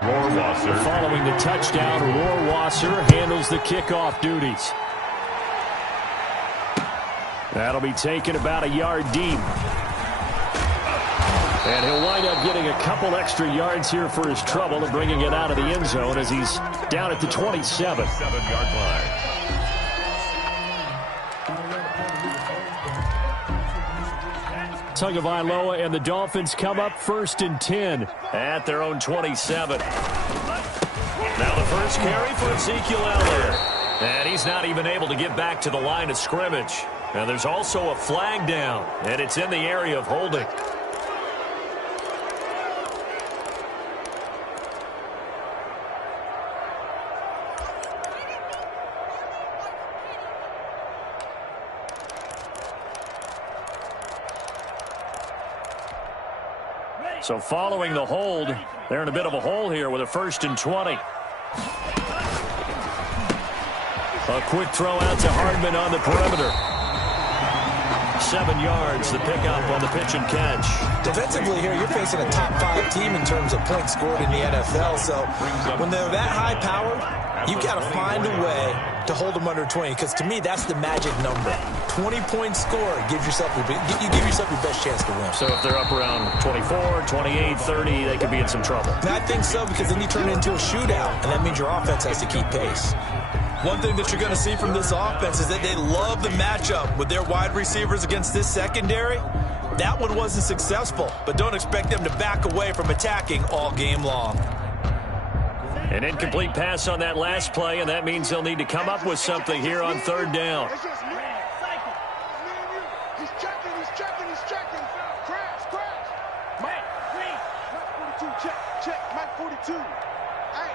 Following the touchdown, Rohrwasser handles the kickoff duties. That'll be taken about a yard deep. And he'll wind up getting a couple extra yards here for his trouble and bringing it out of the end zone as he's down at the 27. 7-yard line. Tagovailoa and the Dolphins come up 1st and 10 at their own 27. Now the first carry for Ezekiel Elliott. And he's not even able to get back to the line of scrimmage. Now there's also a flag down, and it's in the area of holding. So following the hold, they're in a bit of a hole here with a 1st and 20. A quick throw out to Hardman on the perimeter. 7 yards, the pickup on the pitch and catch. Defensively here, you're facing a top 5 team in terms of points scored in the NFL. So when they're that high power, you've got to find a way to hold them under 20. Because to me, that's the magic number. 20 points scored gives yourself you give yourself your best chance to win. So if they're up around 24, 28, 30, they could be in some trouble. And I think so, because then you turn it into a shootout, and that means your offense has to keep pace. One thing that you're going to see from this offense is that they love the matchup with their wide receivers against this secondary. That one wasn't successful, but don't expect them to back away from attacking all game long. An incomplete pass on that last play, and that means they'll need to come up with something here on 3rd down. He's checking. Crash. Mike, check. Mike 42. Hey,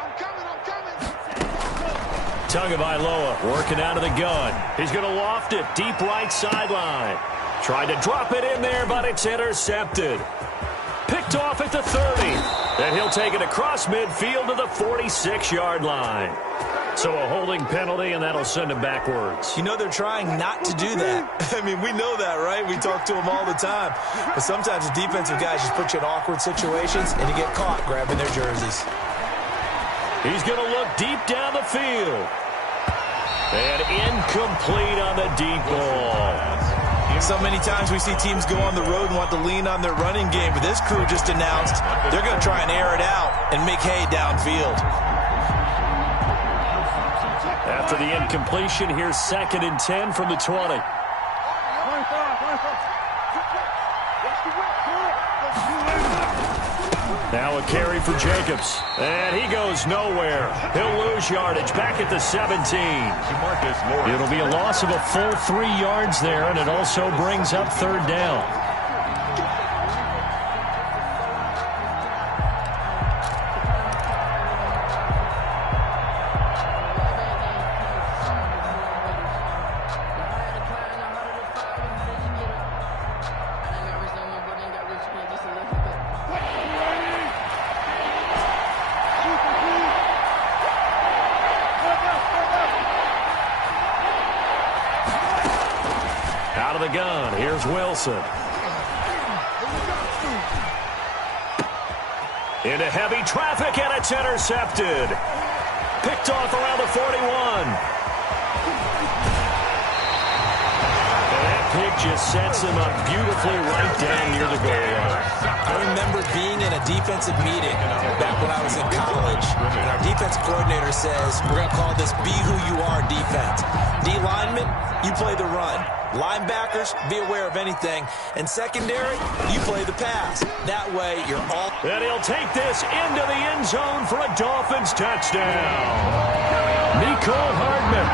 I'm coming. Tagovailoa working out of the gun. He's going to loft it deep right sideline. Tried to drop it in there, but it's intercepted. Picked off at the 30. And he'll take it across midfield to the 46-yard line. So a holding penalty, and that'll send him backwards. You know, they're trying not to do that. I mean, we know that, right? We talk to them all the time. But sometimes the defensive guys just put you in awkward situations, and you get caught grabbing their jerseys. He's going to look deep down the field. And incomplete on the deep ball. So many times we see teams go on the road and want to lean on their running game, but this crew just announced they're going to try and air it out and make hay downfield. After the incompletion, here's 2nd and 10 from the 20. Now a carry for Jacobs. And he goes nowhere. He'll lose yardage back at the 17. It'll be a loss of a full 3 yards there, and it also brings up 3rd down. Out of the gun, here's Wilson. Into heavy traffic, and it's intercepted. Picked off around the 41. And that pick just sets him up beautifully right down near the goal line. I remember being in a defensive meeting back when I was in college, and our defense coordinator says, we're going to call this Be Who You Are defense. D lineman, you play the run. Linebackers, be aware of anything. And secondary, you play the pass. That way, you're all... And he'll take this into the end zone for a Dolphins touchdown. Nicole Hardman,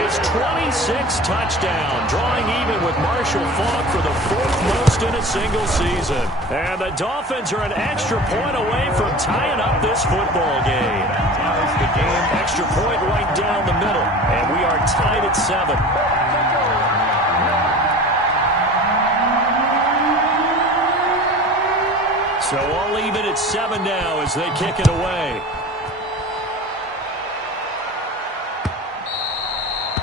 his 26th touchdown, drawing even with Marshall Faulk for the 4th most in a single season. And the Dolphins are an extra point away from tying up this football game. Extra point right down the middle, and we are tied at 7. So all even at 7 now as they kick it away.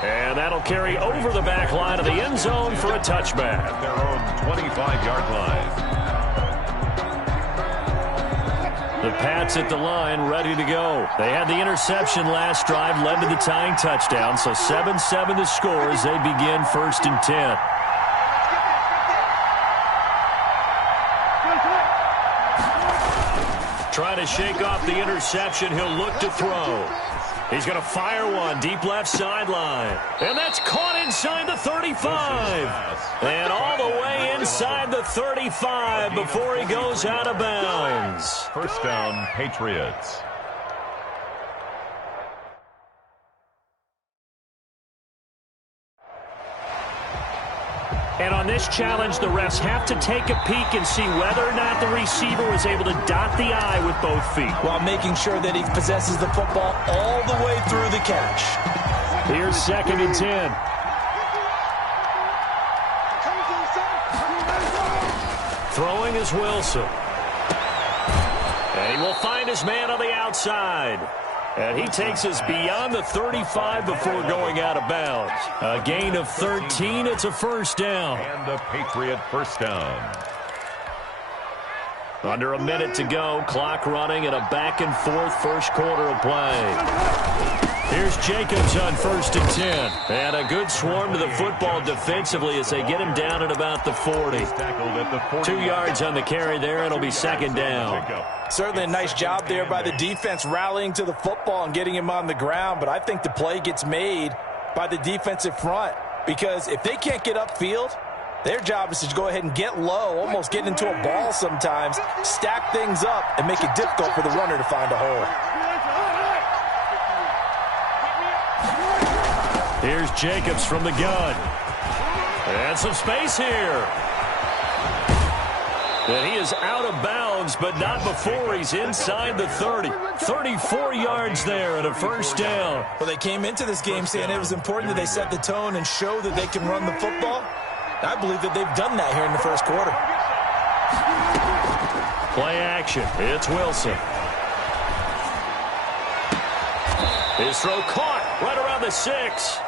And that'll carry over the back line of the end zone for a touchback. At their own 25-yard line. The Pats at the line, ready to go. They had the interception last drive, led to the tying touchdown, so 7-7 the score as they begin 1st and 10. Trying to shake off the interception. He'll look to throw. He's going to fire one deep left sideline. And that's caught inside the 35. And all the way inside the 35 before he goes out of bounds. First down, Patriots. And on this challenge, the refs have to take a peek and see whether or not the receiver was able to dot the I with both feet, while making sure that he possesses the football all the way through the catch. Here's 2nd and 10. Throwing is Wilson. And he will find his man on the outside. And he takes us beyond the 35 before going out of bounds. A gain of 13. It's a first down. And a Patriot first down. Under a minute to go. Clock running and a back-and-forth first quarter of play. Here's Jacobs on 1st and 10. And a good swarm to the football defensively as they get him down at about the 40. 2 yards on the carry there. It'll be 2nd down. Certainly a nice job there by the defense rallying to the football and getting him on the ground. But I think the play gets made by the defensive front. Because if they can't get upfield, their job is to go ahead and get low, almost get into a ball sometimes, stack things up, and make it difficult for the runner to find a hole. Here's Jacobs from the gun. And some space here. And he is out of bounds, but not before he's inside the 30. 34 yards there and a first down. Well, they came into this game saying it was important that they set the tone and show that they can run the football. I believe that they've done that here in the first quarter. Play action. It's Wilson. His throw caught right around the 6.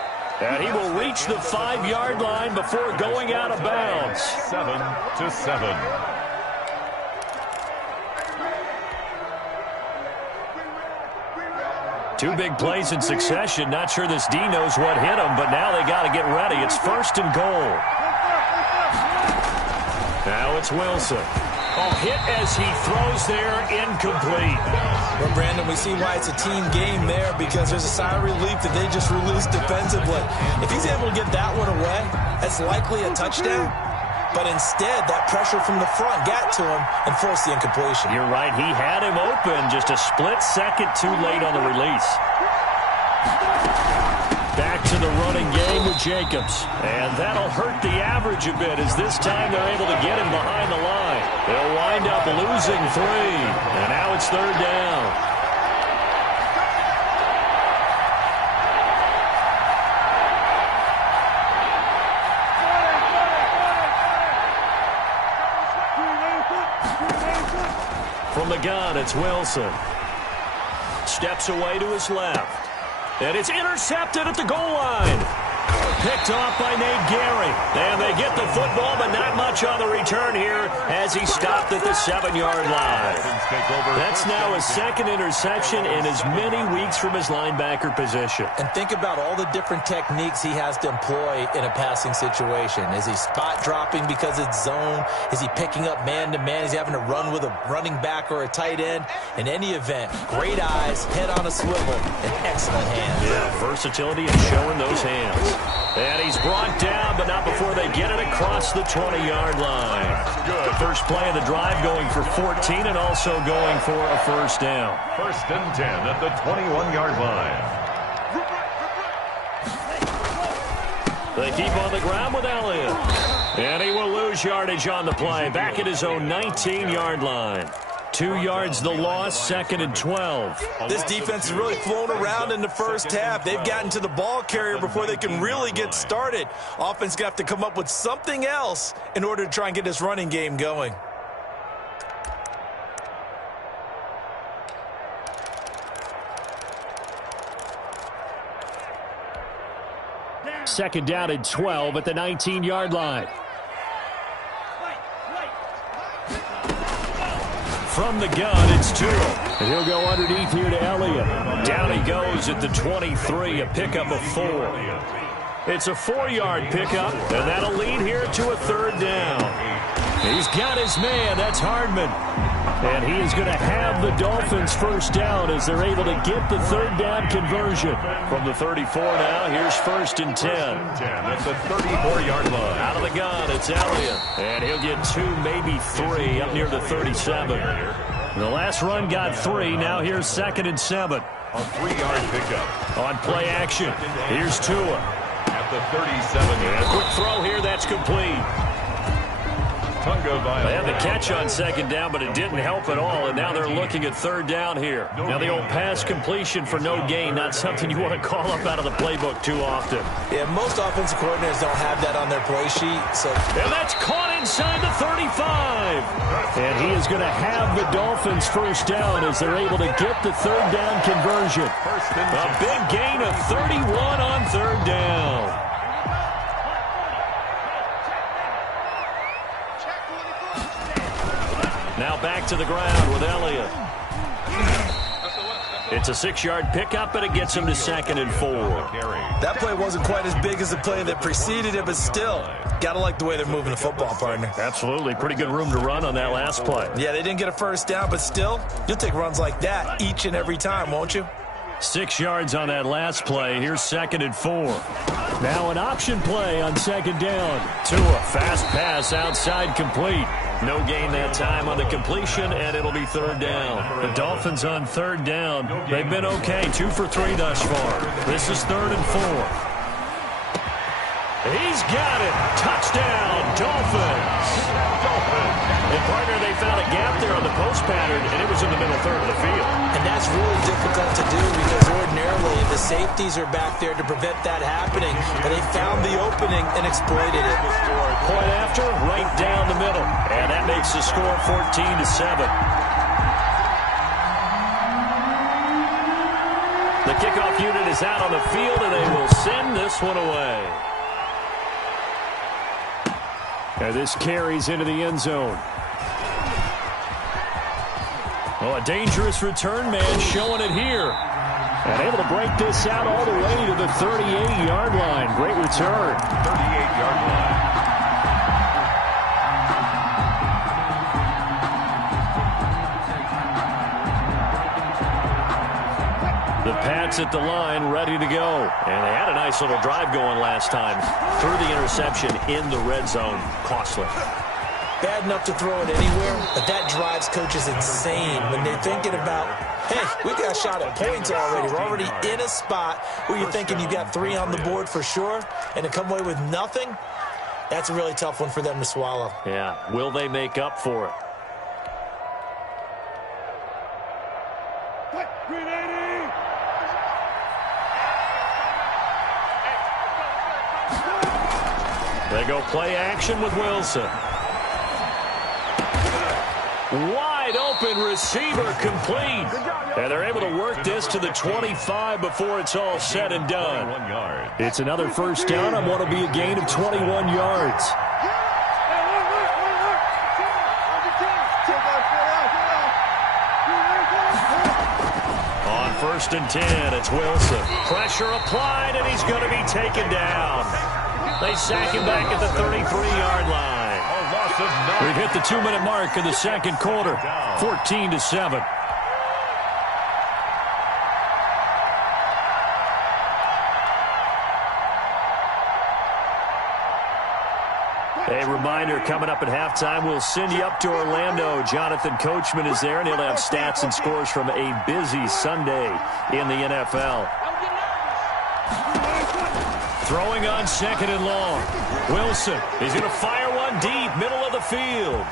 And he will reach the 5-yard line before going out of bounds. 7-7. Two big plays in succession. Not sure this D knows what hit him, but now they got to get ready. It's 1st and goal. Now it's Wilson. Oh, hit as he throws there, incomplete. Well, Brandon, we see why it's a team game there, because there's a sigh of relief that they just released defensively. If he's able to get that one away, that's likely a touchdown. But instead, that pressure from the front got to him and forced the incompletion. You're right. He had him open, just a split second too late on the release. Back to the running game with Jacobs. And that'll hurt the average a bit as this time they're able to get him behind the line. They'll wind up losing 3. And now it's 3rd down. From the gun, it's Wilson. Steps away to his left. And it's intercepted at the goal line. Picked off by Nate Gary. And they get the football, but not much on the return here as he stopped at the 7-yard line. That's now his 2nd interception in as many weeks from his linebacker position. And think about all the different techniques he has to employ in a passing situation. Is he spot dropping because it's zone? Is he picking up man-to-man? Is he having to run with a running back or a tight end? In any event, great eyes, head on a swivel, and excellent hands. Yeah, versatility and showing those hands. And he's brought down, but not before they get it across the 20-yard line. The first play of the drive going for 14 and also going for a first down. 1st and 10 at the 21-yard line. They keep on the ground with Elliott. And he will lose yardage on the play. Back at his own 19-yard line. 2 yards the loss, 2nd and 12. This defense has really flown around in the first half. They've gotten to the ball carrier before they can really get started. Offense got to come up with something else in order to try and get this running game going. Second down and 12 at the 19-yard line. from the gun, it's Tua. And he'll go underneath here to Elliott. Down he goes at the 23, a pickup of 4. It's a 4-yard pickup, and that'll lead here to a 3rd down. He's got his man. That's Hardman. And he is going to have the Dolphins first down as they're able to get the 3rd down conversion. From the 34 now, here's 1st and 10. That's the 34-yard line. Out of the gun, it's Elliott. And he'll get 2, maybe 3, up near the 37. The last run got 3. Now here's 2nd and 7. A 3-yard pickup. On play action, here's Tua. At the 37. And a quick throw here, that's complete. They had the catch on 2nd down, but it didn't help at all, and now they're looking at 3rd down here. Now the old pass completion for no gain, not something you want to call up out of the playbook too often. Yeah, most offensive coordinators don't have that on their play sheet. And that's caught inside the 35. And he is going to have the Dolphins first down as they're able to get the 3rd down conversion. A big gain of 31 on 3rd down. Now back to the ground with Elliott. It's a 6-yard pickup, and it gets him to 2nd and 4. That play wasn't quite as big as the play that preceded it, but still, got to like the way they're moving the football, partner. Absolutely. Pretty good room to run on that last play. Yeah, they didn't get a first down, but still, you'll take runs like that each and every time, won't you? 6 yards on that last play. Here's 2nd and 4. Now an option play on 2nd down. Tua, fast pass outside, complete. No gain that time on the completion, and it'll be 3rd down. The Dolphins on 3rd down. They've been okay, 2 for 3 thus far. This is 3rd and 4. He's got it. Touchdown, Dolphins. And, partner, they found a gap there on the post pattern, and it was in the middle 3rd of the field. And that's really difficult to do because ordinarily the safeties are back there to prevent that happening. But they found the opening and exploited it. Point after, right down the middle. And that makes the score 14-7. The kickoff unit is out on the field, and they will send this one away. And this carries into the end zone. Oh, a dangerous return man showing it here. And able to break this out all the way to the 38-yard line. Great return. 38-yard line. The Pats at the line, ready to go. And they had a nice little drive going last time. Threw the interception in the red zone. Costly. Bad enough to throw it anywhere, but that drives coaches insane when they're thinking about, hey, we got a shot at points already. We're already in a spot where you're thinking you got 3 on the board for sure, and to come away with nothing, that's a really tough one for them to swallow. Yeah, will they make up for it? They go play action with Wilson. Wide open receiver complete. And they're able to work this to the 25 before it's all said and done. It's another first down on what will be a gain of 21 yards. On 1st and 10, it's Wilson. Pressure applied, and he's going to be taken down. They sack him back at the 33-yard line. We've hit the 2-minute mark of the 2nd quarter, 14-7. A reminder, coming up at halftime, we'll send you up to Orlando. Jonathan Coachman is there, and he'll have stats and scores from a busy Sunday in the NFL. Throwing on 2nd and long. Wilson, he's going to fire one deep, middle of the field.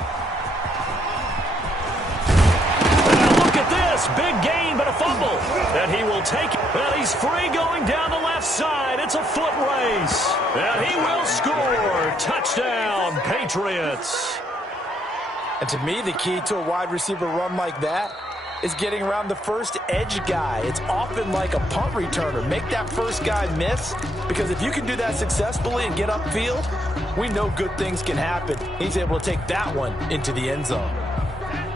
And look at this, big gain, but a fumble. And he will take it. And he's free going down the left side. It's a foot race. And he will score. Touchdown, Patriots. And to me, the key to a wide receiver run like that is getting around the first edge guy. It's often like a punt returner. Make that first guy miss, because if you can do that successfully and get upfield, we know good things can happen. He's able to take that one into the end zone.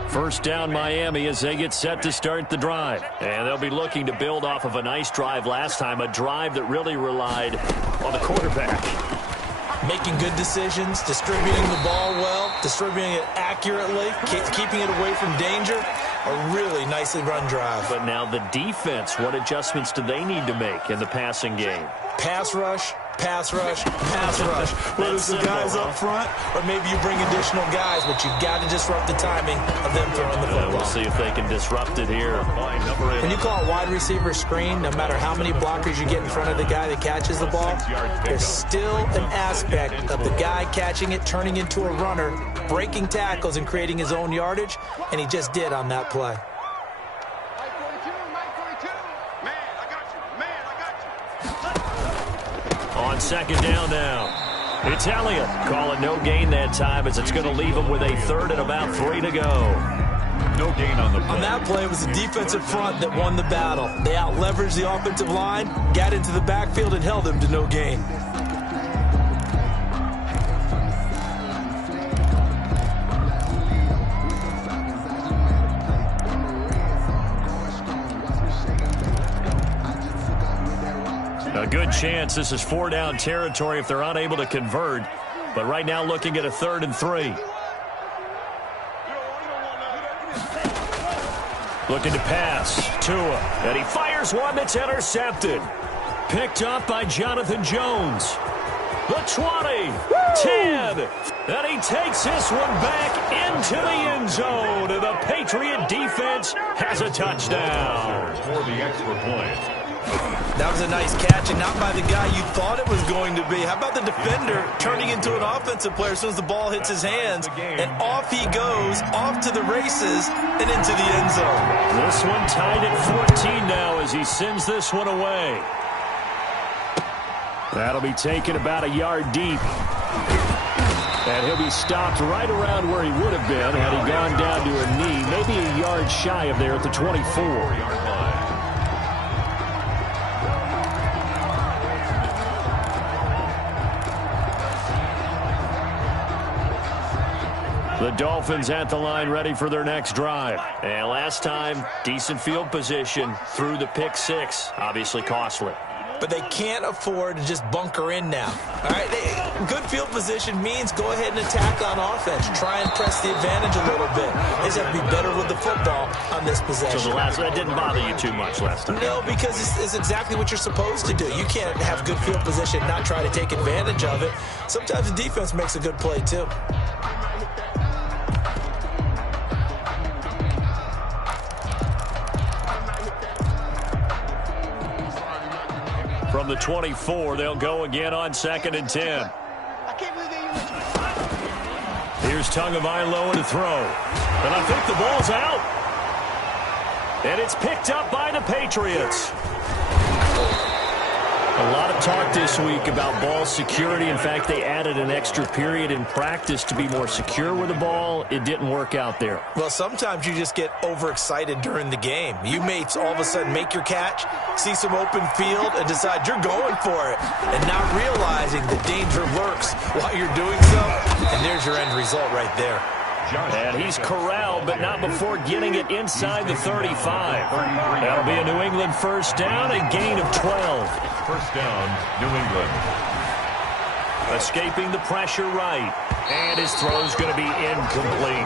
First down Miami as they get set to start the drive. And they'll be looking to build off of a nice drive last time, a drive that really relied on the quarterback. Making good decisions, distributing the ball well, distributing it accurately, keeping it away from danger. A really nicely run drive. But now the defense, what adjustments do they need to make in the passing game? Pass rush, pass rush, pass rush. Whether it's the guys up front or maybe you bring additional guys, but you've got to disrupt the timing of them throwing the football. We'll see if they can disrupt it here. When you call a wide receiver screen, no matter how many blockers you get in front of the guy that catches the ball, there's still an aspect of the guy catching it, turning into a runner, breaking tackles and creating his own yardage, and he just did on that play. On second down now, it's Elliott calling no gain that time as it's going to leave him with a third and about 3 to go. No gain on the play. On that play, it was the defensive front that won the battle. They out-leveraged the offensive line, got into the backfield, and held him to no gain. A good chance this is 4-down territory if they're unable to convert. But right now looking at a 3rd and 3. Looking to pass. Tua. And he fires one that's intercepted. Picked up by Jonathan Jones. The 20. 10. And he takes this one back into the end zone. And the Patriot defense has a touchdown. For the extra point. That was a nice catch, and not by the guy you thought it was going to be. How about the defender turning into an offensive player as soon as the ball hits his hands, and off he goes, off to the races, and into the end zone. This one tied at 14 now as he sends this one away. That'll be taken about a yard deep. And he'll be stopped right around where he would have been had he gone down to a knee, maybe a yard shy of there at the 24-yard line. The Dolphins at the line ready for their next drive. And last time, decent field position through the pick 6. Obviously costly. But they can't afford to just bunker in now. All right, good field position means go ahead and attack on offense. Try and press the advantage a little bit. They just have to be better with the football on this possession. So that didn't bother you too much last time? No, because it's exactly what you're supposed to do. You can't have good field position and not try to take advantage of it. Sometimes the defense makes a good play too. From the 24, they'll go again on 2nd and 10. Here's Tagovailoa to throw. And I think the ball's out. And it's picked up by the Patriots. A lot of talk this week about ball security. In fact, they added an extra period in practice to be more secure with the ball. It didn't work out there. Well, sometimes you just get overexcited during the game. You may all of a sudden make your catch, see some open field, and decide you're going for it, and not realizing the danger lurks while you're doing so. And there's your end result right there. And he's corralled, but not before getting it inside the 35. That'll be a New England first down, a gain of 12. First down, New England. Escaping the pressure right. And his throw's going to be incomplete.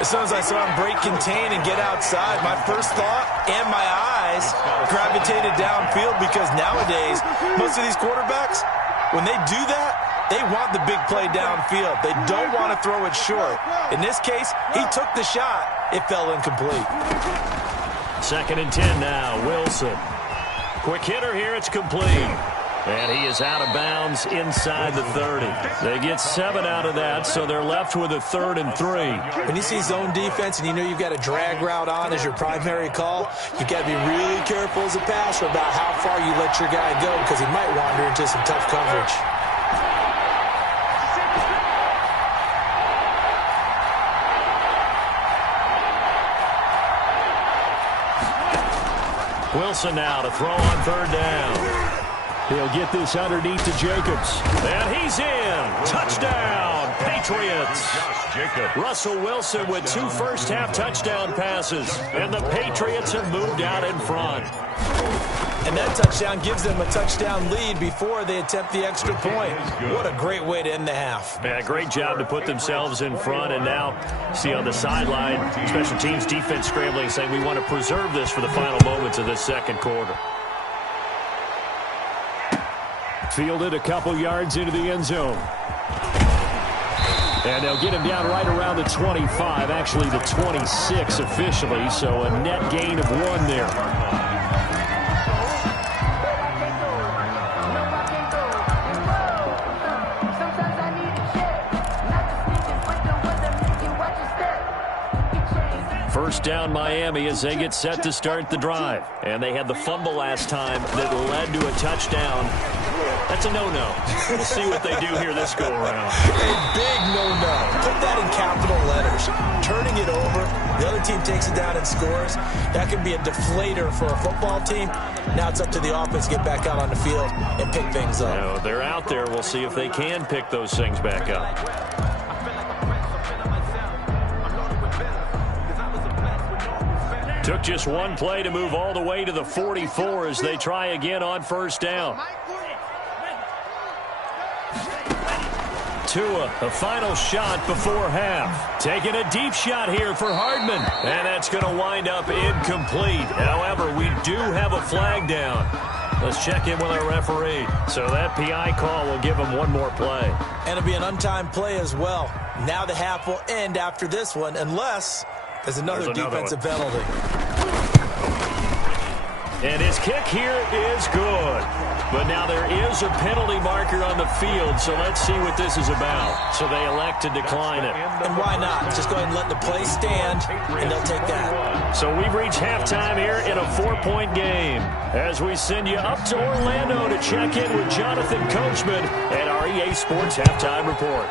As soon as I saw him break contain and get outside, my first thought and my eyes gravitated downfield, because nowadays, most of these quarterbacks, when they do that, they want the big play downfield. They don't want to throw it short. In this case, he took the shot. It fell incomplete. 2nd and 10 now. Wilson. Quick hitter here. It's complete. And he is out of bounds inside the 30. They get 7 out of that, so they're left with a 3rd and 3. When you see zone defense and you know you've got a drag route on as your primary call, you've got to be really careful as a passer about how far you let your guy go, because he might wander into some tough coverage. Wilson now to throw on 3rd down. He'll get this underneath to Jacobs. And he's in. Touchdown, Patriots. Russell Wilson with 2 first-half touchdown passes. And the Patriots have moved out in front. And that touchdown gives them a touchdown lead before they attempt the extra point. What a great way to end the half. Yeah, great job to put themselves in front. And now, see on the sideline, special teams defense scrambling, saying we want to preserve this for the final moments of this second quarter. Fielded a couple yards into the end zone. And they'll get him down right around the 25, actually the 26 officially, so a net gain of 1 there. First down Miami as they get set to start the drive. And they had the fumble last time that led to a touchdown. That's a no-no. We'll see what they do here this go-around. A big no-no. Put that in capital letters. Turning it over, the other team takes it down and scores. That can be a deflator for a football team. Now it's up to the offense to get back out on the field and pick things up. No, they're out there. We'll see if they can pick those things back up. Took just 1 play to move all the way to the 44 as they try again on first down. Tua, a final shot before half. Taking a deep shot here for Hardman. And that's going to wind up incomplete. However, we do have a flag down. Let's check in with our referee. So that PI call will give him 1 more play. And it'll be an untimed play as well. Now the half will end after this one unless there's another defensive penalty. And his kick here is good. But now there is a penalty marker on the field, so let's see what this is about. So they elect to decline it. And why not? Just go ahead and let the play stand, and they'll take that. So we've reached halftime here in a 4-point game. As we send you up to Orlando to check in with Jonathan Coachman at our EA Sports Halftime Report.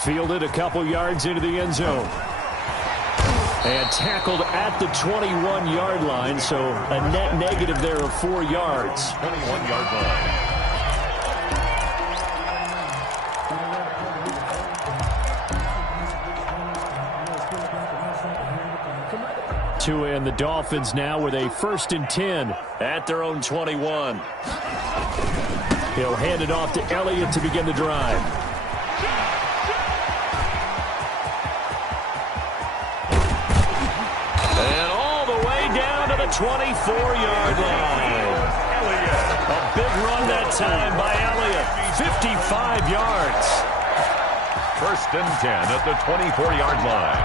Fielded a couple yards into the end zone. And tackled at the 21-yard line, so a net negative there of 4 yards. 21-yard line. Tua and the Dolphins now with a 1st and 10 at their own 21. He'll hand it off to Elliott to begin the drive. And all the way down to the 24-yard line. A big run that time by Elliott. 55 yards. 1st and 10 at the 24-yard line.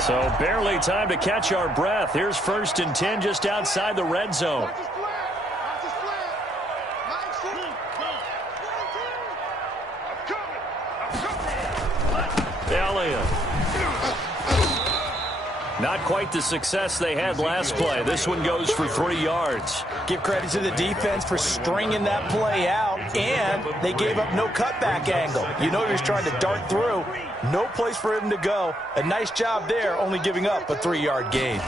So barely time to catch our breath. Here's 1st and 10 just outside the red zone. Elliott. Not quite the success they had last play. This one goes for 3 yards. Give credit to the defense for stringing that play out, and they gave up no cutback angle. You know he was trying to dart through. No place for him to go. A nice job there, only giving up a 3-yard gain.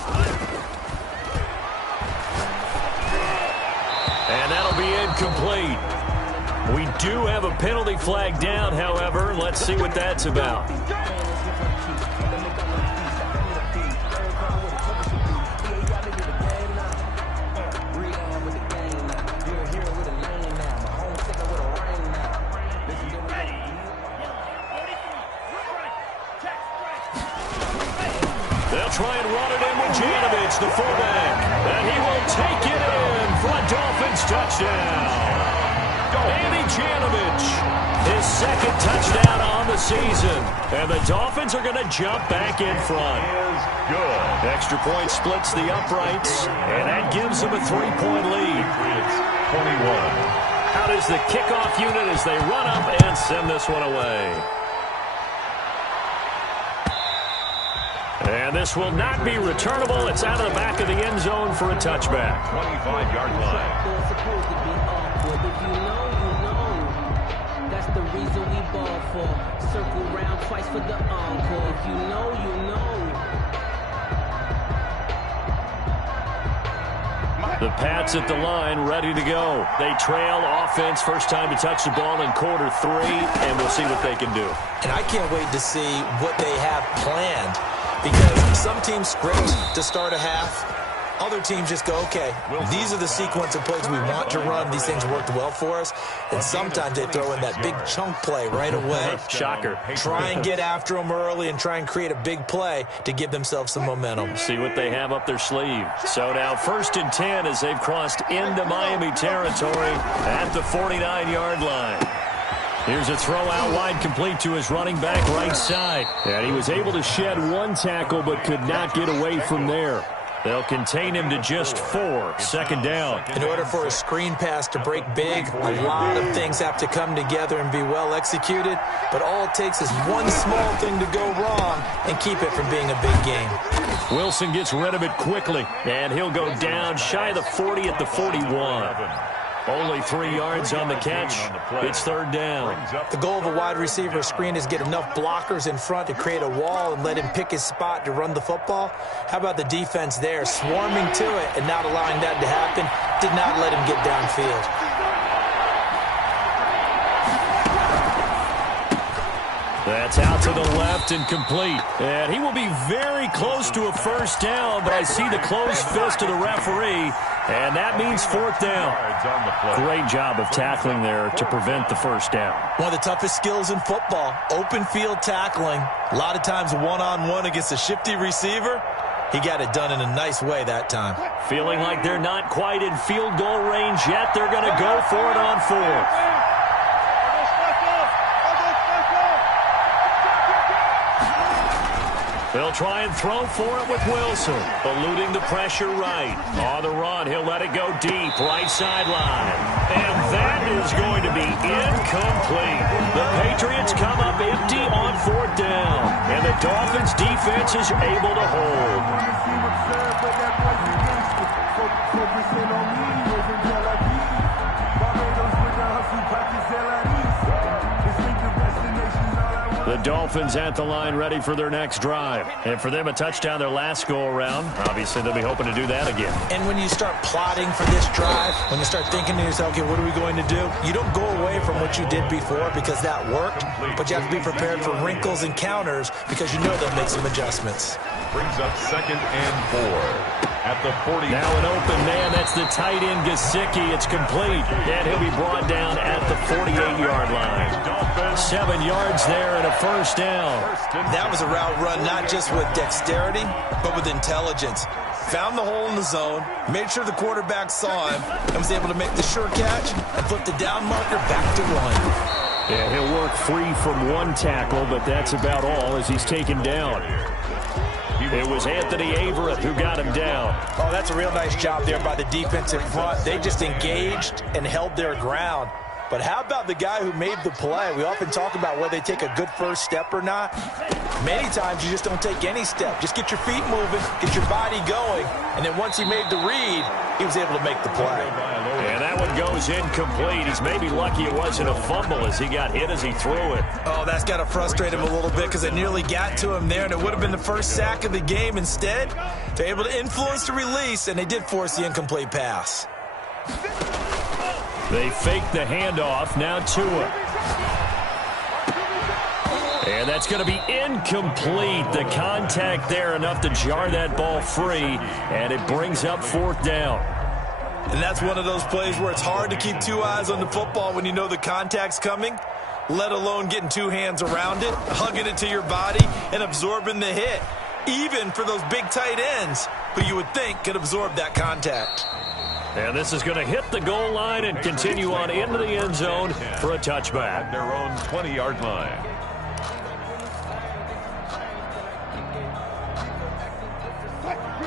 And that'll be incomplete. We do have a penalty flag down, however. Let's see what that's about. Try and run it in with Janovich, the fullback. And he will take it in for a Dolphins touchdown. Andy Janovich, his 2nd touchdown on the season. And the Dolphins are going to jump back in front. Good. Extra point splits the uprights, and that gives them a 3-point lead. 21. Out is the kickoff unit as they run up and send this one away. And this will not be returnable. It's out of the back of the end zone for a touchback. 25-yard line. If you know, you know. That's the reason we ball for. Circle round twice for the encore. If you know, you know. The Pats at the line, ready to go. They trail offense, first time to touch the ball in quarter 3, and we'll see what they can do. And I can't wait to see what they have planned, because some teams script to start a half. Other teams just go, okay, these are the sequence of plays we want to run. These things worked well for us. And sometimes they throw in that big chunk play right away. Shocker. Try and get after them early and try and create a big play to give themselves some momentum. See what they have up their sleeve. So now 1st and 10 as they've crossed into Miami territory at the 49-yard line. Here's a throw out wide, complete to his running back right side. And he was able to shed one tackle but could not get away from there. They'll contain him to just 4. Second down. In order for a screen pass to break big, a lot of things have to come together and be well executed. But all it takes is one small thing to go wrong and keep it from being a big game. Wilson gets rid of it quickly, and he'll go down shy of the 40 at the 41. Only 3 yards on the catch. It's 3rd down. The goal of a wide receiver screen is get enough blockers in front to create a wall and let him pick his spot to run the football. How about the defense there, swarming to it and not allowing that to happen? Did not let him get downfield. That's out to the left and complete. And he will be very close to a first down, but I see the closed fist of the referee, and that means 4th down. Great job of tackling there to prevent the first down. One of the toughest skills in football, open field tackling. A lot of times one-on-one against a shifty receiver. He got it done in a nice way that time. Feeling like they're not quite in field goal range yet. They're going to go for it on 4th. They'll try and throw for it with Wilson, eluding the pressure right. On the run, he'll let it go deep, right sideline. And that is going to be incomplete. The Patriots come up empty on 4th down, and the Dolphins' defense is able to hold. The Dolphins at the line ready for their next drive. And for them, a touchdown their last go-around. Obviously, they'll be hoping to do that again. And when you start plotting for this drive, when you start thinking to yourself, okay, what are we going to do? You don't go away from what you did before because that worked, but you have to be prepared for wrinkles and counters because you know they'll make some adjustments. Brings up 2nd and 4. At the 40. Now an open man. That's the tight end, Gesicki. It's complete. And he'll be brought down at the 48-yard line. 7 yards there and a first down. That was a route run not just with dexterity, but with intelligence. Found the hole in the zone, made sure the quarterback saw him, and was able to make the sure catch and flip the down marker back to run. Yeah, he'll work free from one tackle, but that's about all as he's taken down. It was Anthony Averett who got him down. Oh, that's a real nice job there by the defensive front. They just engaged and held their ground. But how about the guy who made the play? We often talk about whether they take a good first step or not. Many times you just don't take any step. Just get your feet moving, get your body going, and then once he made the read, he was able to make the play. And that one goes incomplete. He's maybe lucky it wasn't a fumble as he got hit as he threw it. Oh, that's got to frustrate him a little bit because they nearly got to him there, and it would have been the first sack of the game. Instead, they're able to influence the release, and they did force the incomplete pass. They fake the handoff. Now Tua. And that's going to be incomplete. The contact there enough to jar that ball free, and it brings up 4th down. And that's one of those plays where it's hard to keep 2 eyes on the football when you know the contact's coming, let alone getting 2 hands around it, hugging it to your body, and absorbing the hit, even for those big tight ends who you would think could absorb that contact. And this is going to hit the goal line and continue on into the end zone for a touchback. At their own 20-yard line.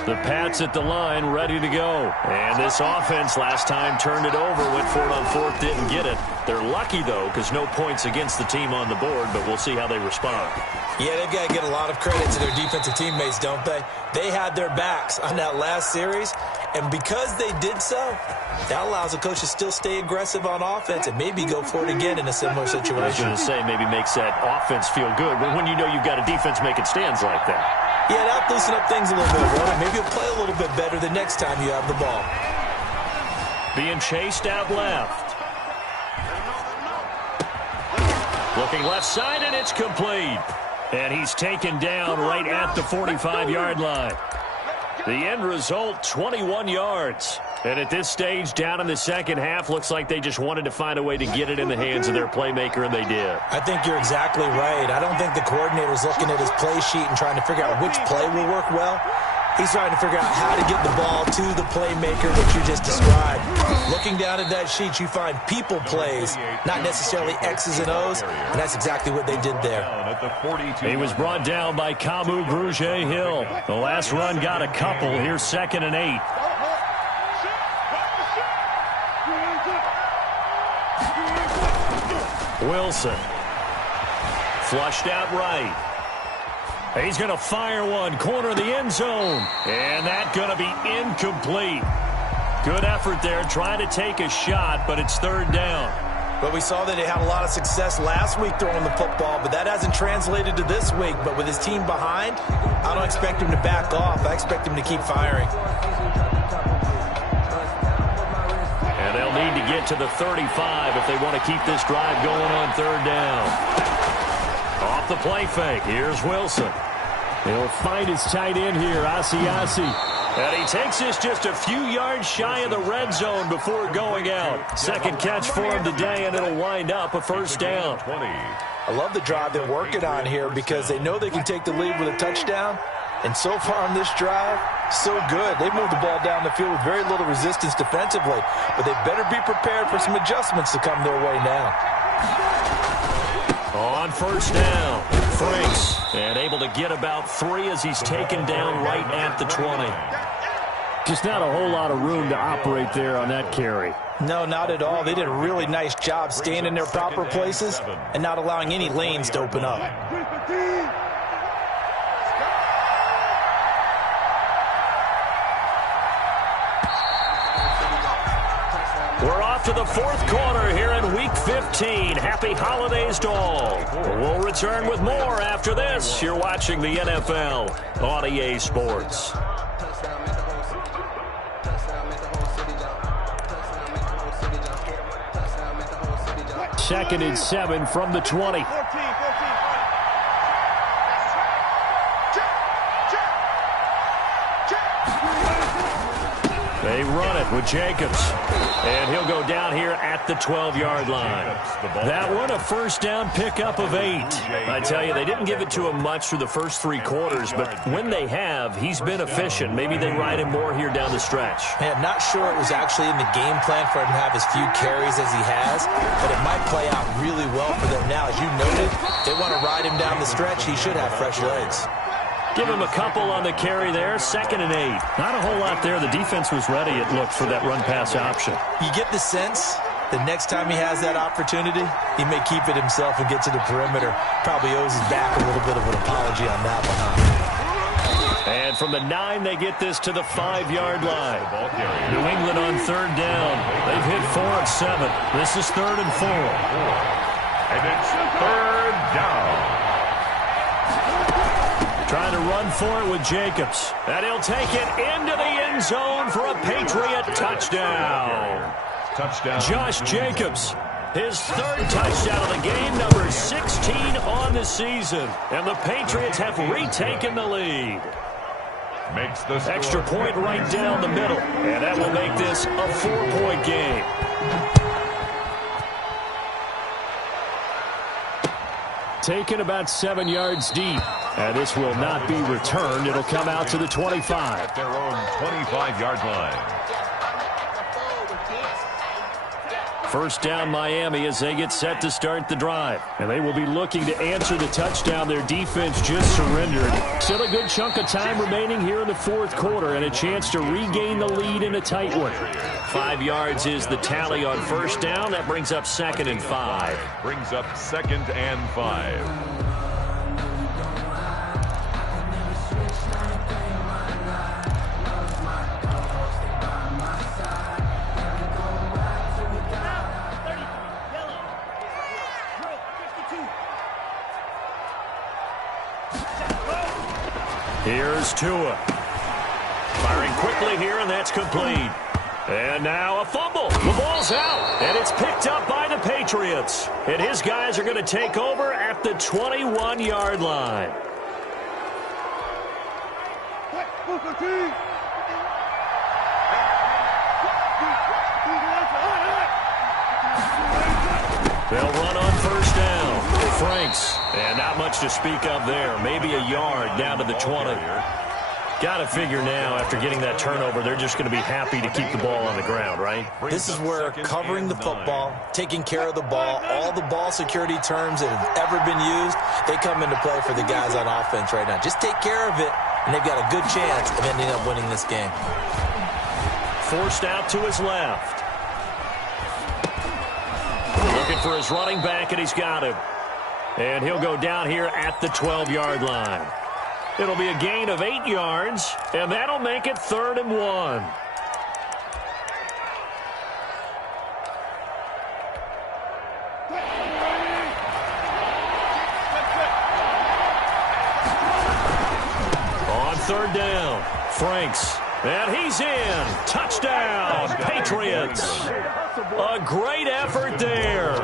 The Pats at the line, ready to go. And this offense last time turned it over, went for it on 4th, didn't get it. They're lucky, though, because no points against the team on the board, but we'll see how they respond. Yeah, they've got to get a lot of credit to their defensive teammates, don't they? They had their backs on that last series, and because they did so, that allows the coach to still stay aggressive on offense and maybe go for it again in a similar situation. I was going to say, maybe makes that offense feel good, but when you know you've got a defense making stands like that. Yeah, that'll loosen up things a little bit, Roy. Maybe you'll play a little bit better the next time you have the ball. being chased out left. Looking left side, and it's complete. And he's taken down right at the 45-yard line. The end result, 21 yards. And at this stage, down in the second half, looks like they just wanted to find a way to get it in the hands of their playmaker, and they did. I think you're exactly right. I don't think the coordinator's looking at his play sheet and trying to figure out which play will work well. He's trying to figure out how to get the ball to the playmaker that you just described. Looking down at that sheet, you find people plays, not necessarily X's and O's, and that's exactly what they did there. He was brought down by Kamu Grugier-Hill. The last run got a couple. Here's 2nd and 8. Wilson. Flushed out right. He's going to fire one, corner of the end zone. And that's going to be incomplete. Good effort there, trying to take a shot, but it's 3rd down. But we saw that he had a lot of success last week throwing the football, but that hasn't translated to this week. But with his team behind, I don't expect him to back off. I expect him to keep firing. And they'll need to get to the 35 if they want to keep this drive going on 3rd down. Off the play fake, here's Wilson. He'll find his tight end here, Asiasi. And he takes this just a few yards shy of the red zone before going out. Second catch for him today, and it'll wind up a 1st down. I love the drive they're working on here because they know they can take the lead with a touchdown. And so far on this drive, so good. They've moved the ball down the field with very little resistance defensively. But they better be prepared for some adjustments to come their way now. On 1st down, Franks, and able to get about 3 as he's taken down right at the 20. Just not a whole lot of room to operate there on that carry. No, not at all. They did a really nice job staying in their proper places and not allowing any lanes to open up. We're off to the 4th quarter here in Week 15. Happy holidays to all. We'll return with more after this. You're watching the NFL on EA Sports. Second and 7 from the 20. They run it with Jacobs. And he'll go down here at the 12-yard line. That one, a 1st down pickup of 8. I tell you, they didn't give it to him much through the first 3 quarters, but when they have, he's been efficient. Maybe they ride him more here down the stretch. Yeah, I'm not sure it was actually in the game plan for him to have as few carries as he has, but it might play out really well for them now. As you noted, they want to ride him down the stretch. He should have fresh legs. Give him a couple on the carry there. 2nd and 8. Not a whole lot there. The defense was ready, it looked, for that run-pass option. You get the sense the next time he has that opportunity, he may keep it himself and get to the perimeter. Probably owes his back a little bit of an apology on that one, huh? And from the 9, they get this to the 5-yard line. New England on 3rd down. They've hit 4 of 7. This is 3rd and 4. And it's 3rd down. Trying to run for it with Jacobs. And he'll take it into the end zone for a Patriot touchdown. Josh Jacobs, his 3rd touchdown of the game, number 16 on the season. And the Patriots have retaken the lead. Extra point right down the middle. And that will make this a 4-point game. Taken about 7 yards deep. And this will not be returned. It'll come out to the 25. At their own 25-yard line. 1st down Miami as they get set to start the drive. And they will be looking to answer the touchdown their defense just surrendered. Still a good chunk of time remaining here in the 4th quarter and a chance to regain the lead in a tight one. 5 yards is the tally on 1st down. That brings up 2nd and 5. Brings up 2nd and 5. Here's Tua. Firing quickly here, and that's complete. And now a fumble. The ball's out, and it's picked up by the Patriots. And his guys are going to take over at the 21-yard line. They'll run on first down. Franks, and not much to speak of there. Maybe a yard down to the 20. Got to figure now, after getting that turnover, they're just going to be happy to keep the ball on the ground, right? This is where covering the football, taking care of the ball, all the ball security terms that have ever been used, they come into play for the guys on offense right now. Just take care of it, and they've got a good chance of ending up winning this game. Forced out to his left. Looking for his running back, and he's got him. And he'll go down here at the 12-yard line. It'll be a gain of 8 yards, and that'll make it 3rd and 1. On 3rd down, Franks. And he's in. Touchdown, Patriots. A great effort there.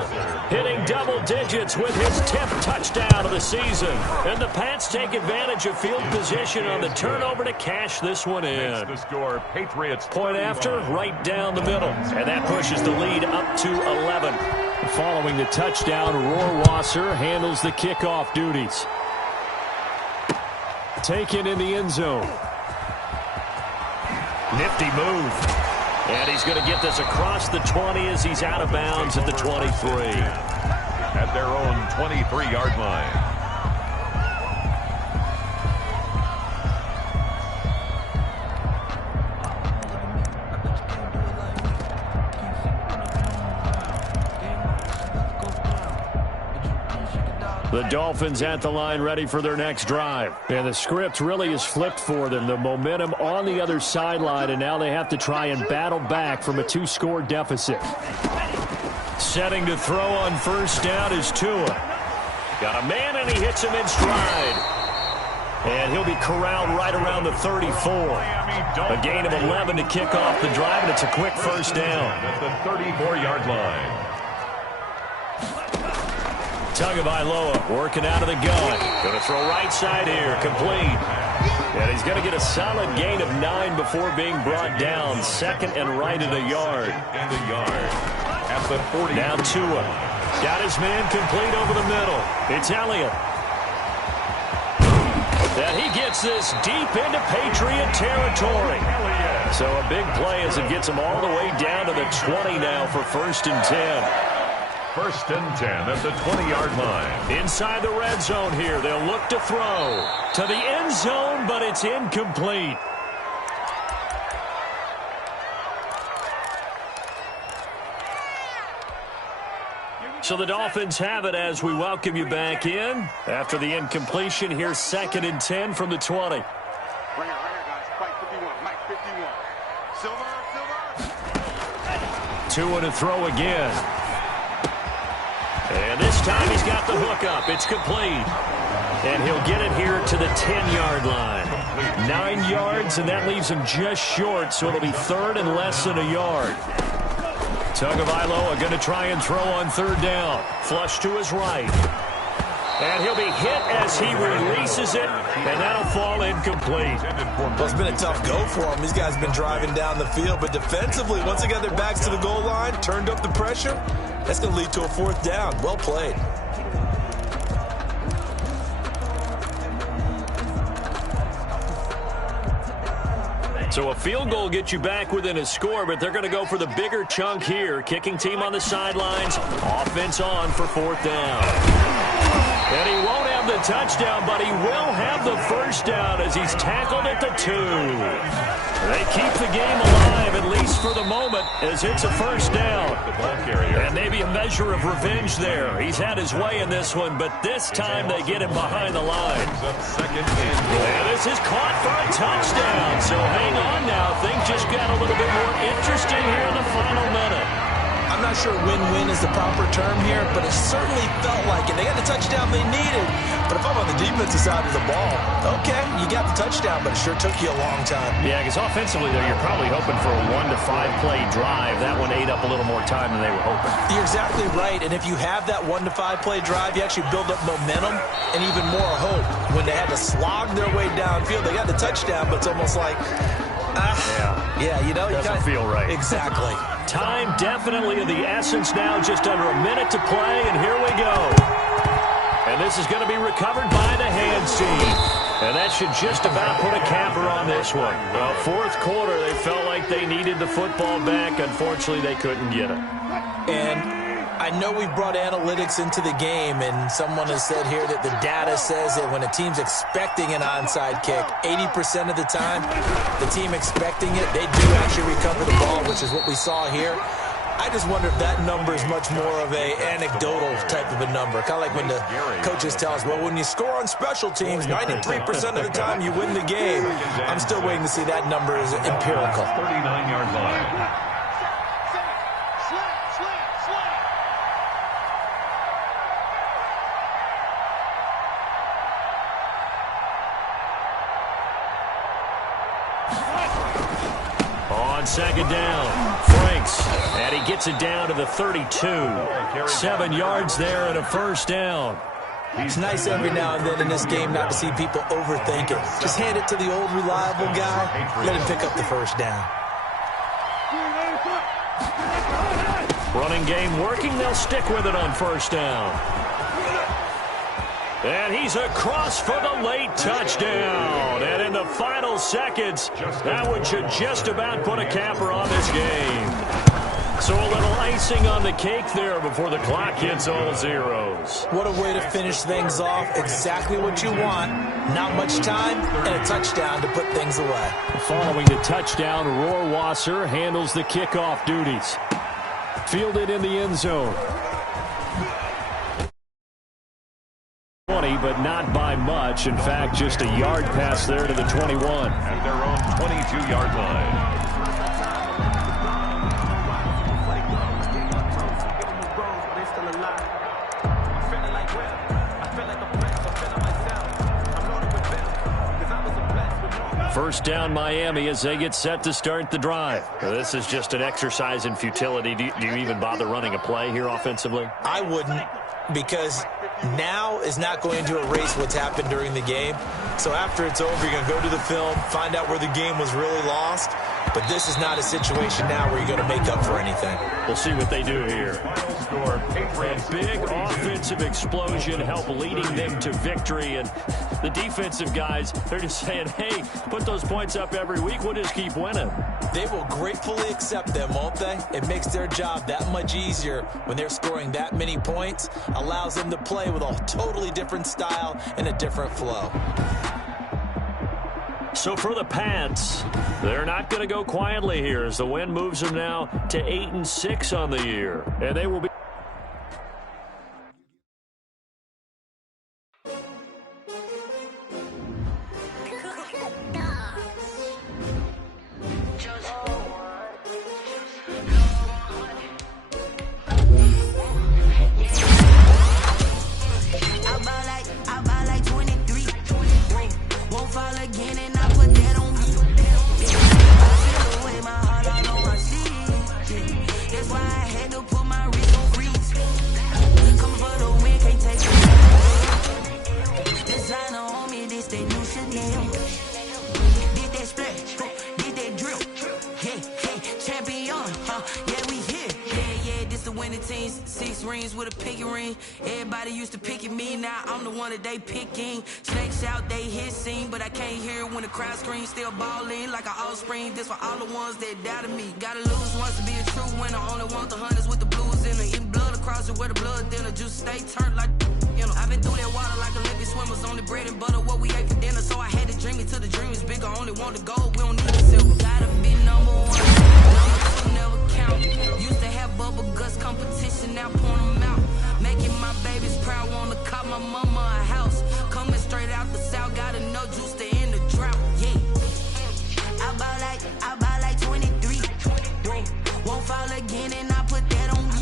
Hitting double digits with his 10th touchdown of the season. And the Pats take advantage of field position on the turnover to cash this one in. The score, Patriots. Point after, right down the middle. And that pushes the lead up to 11. Following the touchdown, Rohrwasser handles the kickoff duties. Taken in the end zone. Nifty move. And he's going to get this across the 20 as he's out of bounds at the 23. At their own 23-yard line. The Dolphins at the line ready for their next drive. And the script really is flipped for them. The momentum on the other sideline, and now they have to try and battle back from a 2-score deficit. Setting to throw on first down is Tua. Got a man, and he hits him in stride. And he'll be corralled right around the 34. A gain of 11 to kick off the drive, and it's a quick first down. At the 34-yard line. Tagovailoa working out of the gun. Going to throw right side here. Complete. And he's going to get a solid gain of 9 before being brought down. 2nd and right at a yard. And a yard. At the 40. Now Tua. Got his man complete over the middle. It's Elliott. And he gets this deep into Patriot territory. So a big play as it gets him all the way down to the 20 now for 1st and 10. 1st and 10 at the 20-yard line. Inside the red zone here. They'll look to throw to the end zone, but it's incomplete. So the Dolphins have it as we welcome you back in. After the incompletion, here's 2nd and 10 from the 20. Right here, guys. Fight 51. Mike 51. Silver. Tua to throw again. And this time he's got the hook up. It's complete. And he'll get it here to the 10-yard line. 9 yards, and that leaves him just short, so it'll be 3rd and less than a yard. Tagovailoa going to try and throw on 3rd down. Flush to his right. And he'll be hit as he releases it, and that'll fall incomplete. Well, it's been a tough go for him. These guys have been driving down the field, but defensively, once they got their backs to the goal line, turned up the pressure, that's going to lead to a 4th down. Well played. So a field goal gets you back within a score, but they're going to go for the bigger chunk here. Kicking team on the sidelines. Offense on for 4th down. And he won't have the touchdown, but he will have the 1st down as he's tackled at the 2. They keep the game alive, at least for the moment, as it's a 1st down. And maybe a measure of revenge there. He's had his way in this one, but this time they get him behind the line. And this is caught for a touchdown. So hang on now. Things just got a little bit more interesting here in the final minute. I I'm not sure win-win is the proper term here, but it certainly felt like it. They got the touchdown they needed. But if I'm on the defensive side of the ball, okay, you got the touchdown, but it sure took you a long time. Yeah, because offensively, though, you're probably hoping for a 1 to 5 play drive. That one ate up a little more time than they were hoping. You're exactly right, and if you have that 1 to 5 play drive, you actually build up momentum and even more hope. When they had to slog their way downfield, they got the touchdown, but it's almost like, yeah, you know, doesn't feel right. Exactly. Time definitely of the essence now, just under a minute to play, and here we go. And this is going to be recovered by the hands team. And that should just about put a capper on this one. Well, fourth quarter, they felt like they needed the football back. Unfortunately, they couldn't get it. And I know we brought analytics into the game, and someone has said here that the data says that when a team's expecting an onside kick, 80% of the time, the team expecting it, they do actually recover the ball, which is what we saw here. I just wonder if that number is much more of a anecdotal type of a number. Kind of like when the coaches tell us, well, when you score on special teams, 93% of the time you win the game. I'm still waiting to see that number is empirical. 39-yard line. On second down, Franks, and he gets it down to the 32. 7 yards there and a first down. It's nice every now and then in this game not to see people overthink it. Just hand it to the old reliable guy, let him pick up the first down. Running game working, they'll stick with it on first down. And he's across for the late touchdown. And in the final seconds, that one should just about put a capper on this game. So a little icing on the cake there before the clock hits all zeros. What a way to finish things off. Exactly what you want. Not much time and a touchdown to put things away. Following the touchdown, Rohrwasser handles the kickoff duties. Fielded in the end zone. But not by much. In fact, just a yard pass there to the 21. At their own 22-yard line. First down, Miami, as they get set to start the drive. Now, this is just an exercise in futility. Do you even bother running a play here offensively? I wouldn't, because now is not going to erase what's happened during the game. So after it's over, you're going to go to the film, find out where the game was really lost. But this is not a situation now where you're going to make up for anything. We'll see what they do here. A big offensive explosion help leading them to victory. And the defensive guys, they're just saying, hey, put those points up every week. We'll just keep winning. They will gratefully accept them, won't they? It makes their job that much easier when they're scoring that many points. Allows them to play with a totally different style and a different flow. So for the Pats, they're not going to go quietly here as the win moves them now to 8-6 on the year. And they will be Everybody used to pick at me, now I'm the one that they picking. Snakes out, they hit scene, but I can't hear when the crowd screams. Still balling like an offspring. This for all the ones that doubted me. Gotta lose once to be a true winner. Only want the hunters with the blues in it. Eating blood across it where the blood thinner. Just stay turned like, you know. I've been through that water like Olympic swimmers. Only bread and butter, what we ate for dinner. So I had to dream it till the dream is bigger. Only want the gold, we don't need the silver. Gotta be number one. Number two never count. Used to have bubble guts competition, now point them out. Making my babies proud, wanna cop my mama a house. Coming straight out the south, gotta know juice to end the drought, yeah. I buy like 23. Won't fall again and I put that on me.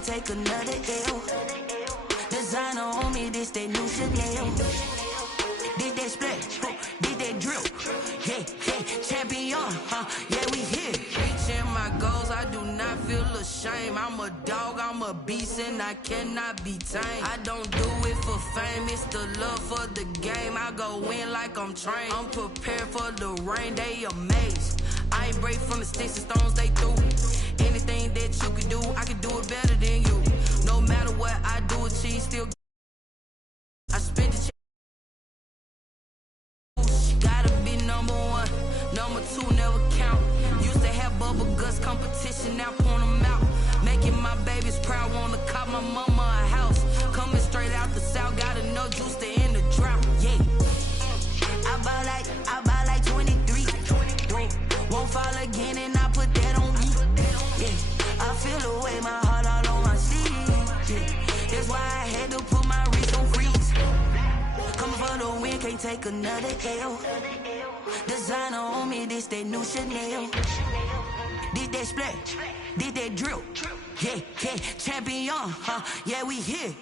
can't take another L. Designer on me, this that new Chanel. Did that splash, did that drill. Yeah, yeah, champion, yeah, we here. Reaching my goals, I do not feel ashamed. I'm a dog, I'm a beast, and I cannot be tamed. I don't do it for fame, it's the love for the game. I go in like I'm trained. I'm prepared for the rain, they amazed. I ain't break from the sticks and stones they threw. Anything that you can do, I can do it better than you. No matter what I do, achieve, still I spend the gotta be number one, number two never count. Used to have bubble guts competition, now point them out. Making my babies proud, wanna cop my mama a house. Coming straight out the south, got enough juice to end the drought. Yeah, I buy like 23. Won't fall again, and I put that on me. Yeah, I feel the way, my heart all on my sleeve. Yeah, that's why I had to put my wrist on freeze. Coming for the win, can't take another L. Designer on me, this that new Chanel. Did that splash, did that drill. Yeah, yeah, champion, yeah, we here.